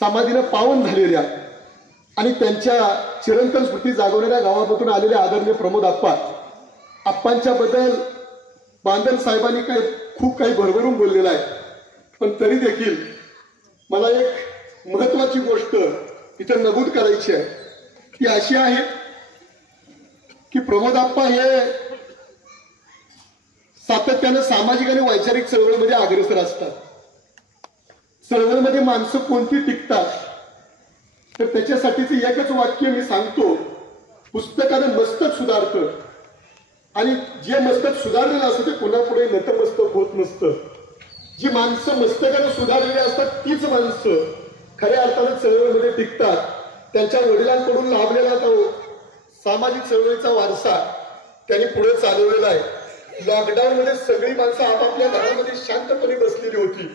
समाधीनं पावन झालेल्या आणि त्यांच्या चिरंतन स्मृती जागवणाऱ्या गावामधून आलेले आदरणीय प्रमोद आप्पांच्या बद्दल बांदल साहेबांनी खूप काही भरभरून बोललेलं आहे, पण तरी देखील मला एक महत्वाची गोष्ट इथं नमूद करायची आहे, ती अशी आहे की प्रमोद आप्पा हे सातत्यानं सामाजिक आणि वैचारिक चळवळीमध्ये अग्रेसर असतात. चळवळीमध्ये माणसं कोणती टिकतात तर त्याच्यासाठीचं एकच वाक्य मी सांगतो, पुस्तकानं मस्तक सुधारतं आणि जे मस्तक सुधारलेलं असतं ते पुन्हा पुढे नतमस्तक होत नसतं. जी माणसं मस्तकानं सुधारलेली असतात तीच माणसं खऱ्या अर्थानं चळवळीमध्ये टिकतात. त्यांच्या वडिलांकडून लाभलेला तो सामाजिक चळवळीचा वारसा त्यांनी पुढे चालवलेला आहे. लॉकडाऊन मध्ये सगळी माणसं आपापल्या घरामध्ये शांतपणे बसलेली होती,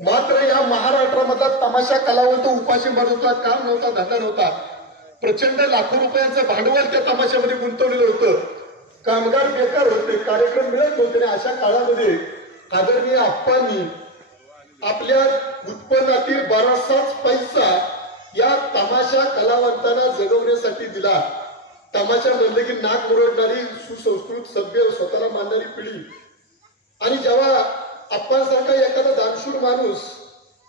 मात्र या महाराष्ट्रामधला तमाशा कलावंत उपाशी मरत होता, काम नव्हता, धंदा नव्हता. प्रचंड लाखो रुपयांचं भांडवल त्या तमाशामध्ये गुंतवलेलं होतं. कामगार बेकार होते, कार्यक्रम मिळत नव्हते. अशा काळामध्ये आदरणीय आप्पांनी आपल्या उत्पन्नातील बराचसाच पैसा या तमाशा कलावंतांना जगवण्यासाठी दिला. तमाशा म्हणले की नाक मुरडणारी सुसंस्कृत सभ्य स्वतःला मानणारी पिढी, आणि जेव्हा आप्पांसारखा एखादा दानशूर माणूस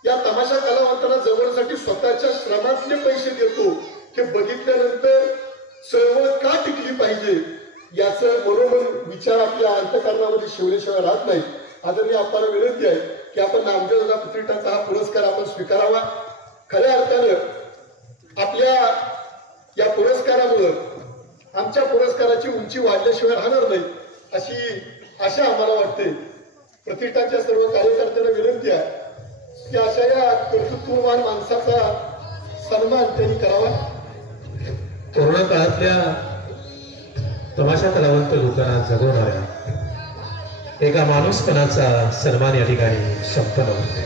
या तमाशा कलावंतांना जगवण्यासाठी स्वतःच्या श्रमातले पैसे देतो, हे बघितल्यानंतर चळवळ का टिकली पाहिजे याचं मनोमन विचार आपल्या अंतःकरणामध्ये शिवल्याशिवाय राहत नाही. आदरणीय आप्पांना विनंती आहे की आपण नामदेवदादा पुतळीटाचा हा पुरस्कार आपण स्वीकारावा. खऱ्या अर्थानं आपल्या या पुरस्कारामुळं आमच्या पुरस्काराची उंची वाढल्याशिवाय राहणार नाही अशी आशा आम्हाला वाटते. प्रतिष्ठानच्या सर्व कार्यकर्त्यांना विनंती आहे की अशा या कर्तृत्ववान माणसाचा सन्मान त्यांनी करावा. कोरोना काळातल्या तमाशा कलावंत लोकांना जगवणाऱ्या एका माणूसपणाचा सन्मान या ठिकाणी संपन्न होते.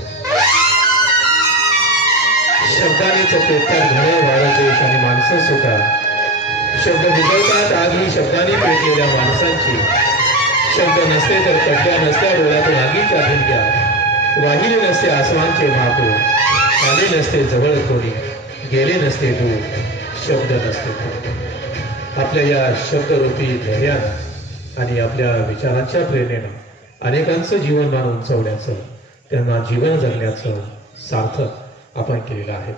शब्दानेच पेटतात घड्या भारत देश आणि माणसं सुद्धा शब्द विजवतात. आज ही शब्दाने पेटलेल्या माणसांची, शब्द नसते तर पड्या नसत्या डोळ्यातून आगीच्या भिंग्या, वाहिले नसते आसमानचे महापूर, आले नसते जवळ कोणी, गेले नसते दूर, शब्द नसते. आपल्या या शब्दरूपी धैर्यानं आणि आपल्या विचारांच्या प्रेरणेनं अनेकांचं जीवनमान उंचवण्याचं, त्यांना जीवन जगण्याचं सार्थक आपण केलेलं आहे.